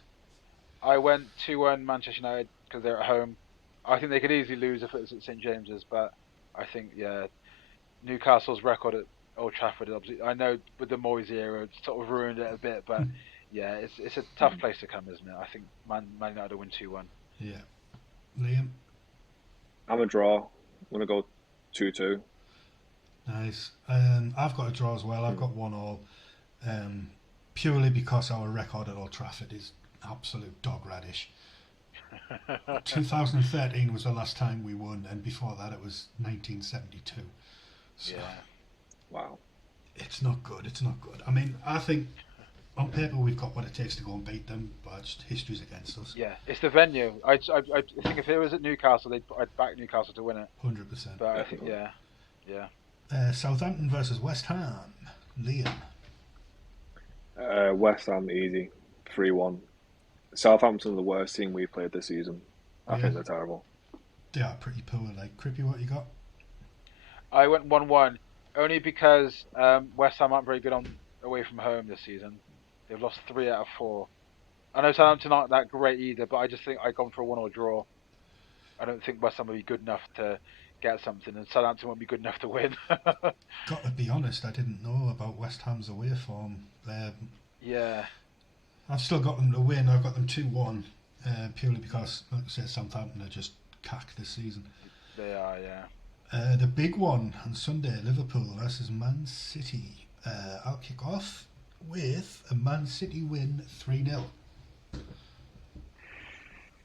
I went 2-1 Manchester United because they're at home. I think they could easily lose if it was at St James's, but I think Newcastle's record at Old Trafford is obviously. I know with the Moyes era, it's sort of ruined it a bit, but it's a tough place to come, isn't it? I think Man United will win 2-1. Yeah, Liam. I'm a draw. I'm gonna go 2-2. Nice. I've got a draw as well. I've got 1-1, purely because our record at Old Trafford is absolute dog radish. 2013 was the last time we won, and before that it was 1972. So wow. It's not good. I mean, I think on paper we've got what it takes to go and beat them, but just history's against us. Yeah, it's the venue. I think if it was at Newcastle, I'd back Newcastle to win it. 100%. But I think Southampton versus West Ham. Liam. West Ham easy, 3-1. Southampton are the worst team we played this season. I think they're terrible. They are pretty poor. Like, Crippy, what you got? I went 1-1 only because West Ham aren't very good away from home this season. They've lost 3 out of 4. I know Southampton aren't that great either, but I just think I've gone for a 1-1 draw. I don't think West Ham will be good enough to get something, and Southampton won't be good enough to win. Got to be honest, I didn't know about West Ham's away form. I've still got them to win. I've got them 2-1, purely because, like I said, Southampton are just cack this season. They are, yeah. The big one on Sunday, Liverpool versus Man City. I'll kick off with a Man City win 3-0.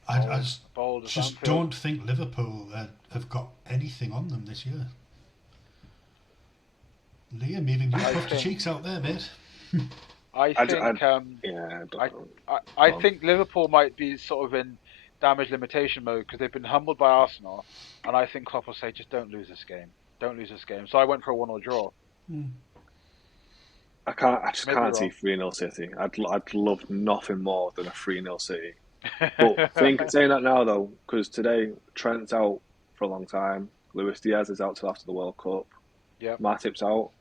I just don't think Liverpool have got anything on them this year. Liam, even you puffed your cheeks out there, mate. I think Liverpool might be sort of in damage limitation mode because they've been humbled by Arsenal, and I think Klopp will say, just don't lose this game. So I went for a 1-1 draw. I just can't see 3-0 City. I'd love nothing more than a 3-0 City. But saying that now though, because today Trent's out for a long time, Luis Diaz is out till after the World Cup. Yeah. Matip's out,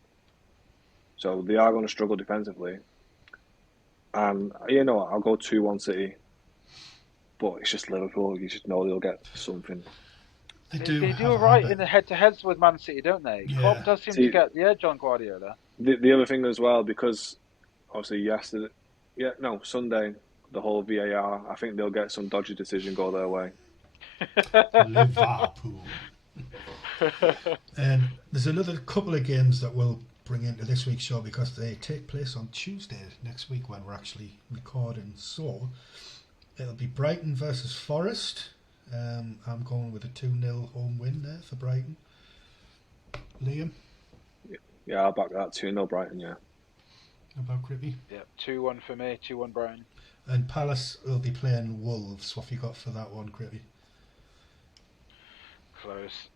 so they are going to struggle defensively. And I'll go 2-1 City. But it's just Liverpool. You just know they'll get something. They do alright in the head-to-heads with Man City, don't they? Yeah. Klopp does seem to get the edge on Guardiola. The other thing as well, because obviously Sunday, the whole VAR, I think they'll get some dodgy decision go their way. Liverpool. And there's another couple of games that we'll bring into this week's show because they take place on Tuesday next week when we're actually recording. So it'll be Brighton versus Forest. I'm going with a 2-0 home win there for Brighton. Liam? Yeah, I'll back that. 2-0 Brighton, yeah. How about Crippy? Yeah, 2-1 for me, 2-1 Brighton. And Palace will be playing Wolves. What have you got for that one, Crippy? Close.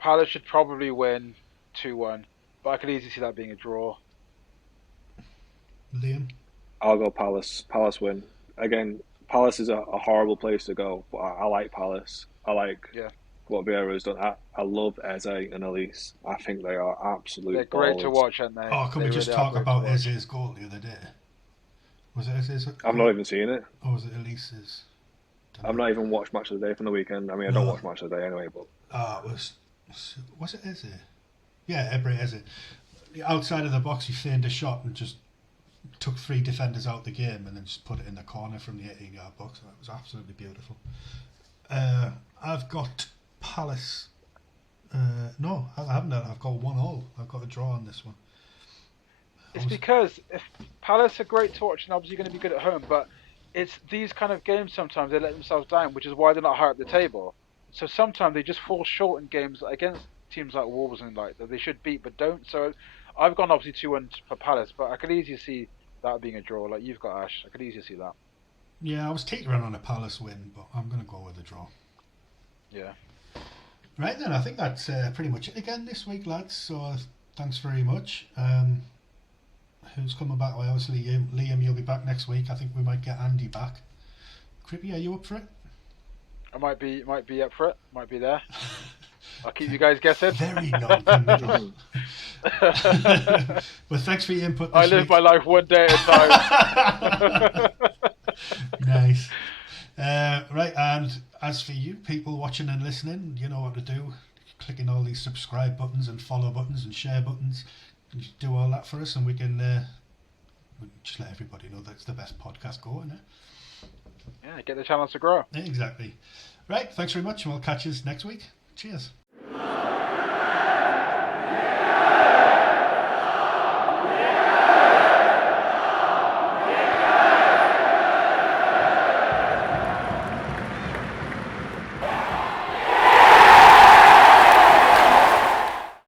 Palace should probably win 2-1, but I could easily see that being a draw. Liam? I'll go Palace. Palace win. Again, Palace is a horrible place to go, but I like Palace. I like what Vieira's done. I love Eze and Elise. I think they are absolute They're great ballers. to watch, aren't they? Oh, can we just talk about Eze's goal the other day? Was it Eze's? I've not even seen it. Or was it Elise's? I've not even watched Match of the Day from the weekend. I mean, I don't watch Match of the Day anyway, but... Was it Eze? Yeah, Ebre Eze. Outside of the box, he feigned a shot and just took 3 defenders out the game and then just put it in the corner from the 18-yard box. That was absolutely beautiful. I've got Palace. No, I haven't. I've got 1-1. I've got a draw on this one. It's because if Palace are great to watch and obviously going to be good at home, but it's these kind of games sometimes they let themselves down, which is why they're not high up the table. So sometimes they just fall short in games against teams like Wolves and like that they should beat but don't. So I've gone obviously 2-1 for Palace, but I could easily see that being a draw. Like you've got Ash, I could easily see that. Yeah, I was teetering on a Palace win, but I'm going to go with a draw. Yeah. Right then, I think that's pretty much it again this week, lads. So thanks very much. Who's coming back? Well, obviously Liam, you'll be back next week. I think we might get Andy back. Crippy, are you up for it? I might be up for it. Might be there. I'll keep you guys guessing. Very non-committal. Well, thanks for your input this I live week. my life one day at a time. Nice. Right, and as for you people watching and listening, you know what to do. Clicking all these subscribe buttons and follow buttons and share buttons. You do all that for us, and we can just let everybody know that it's the best podcast going. Yeah, get the channels to grow. Exactly. Right, thanks very much, and we'll catch you next week. Cheers.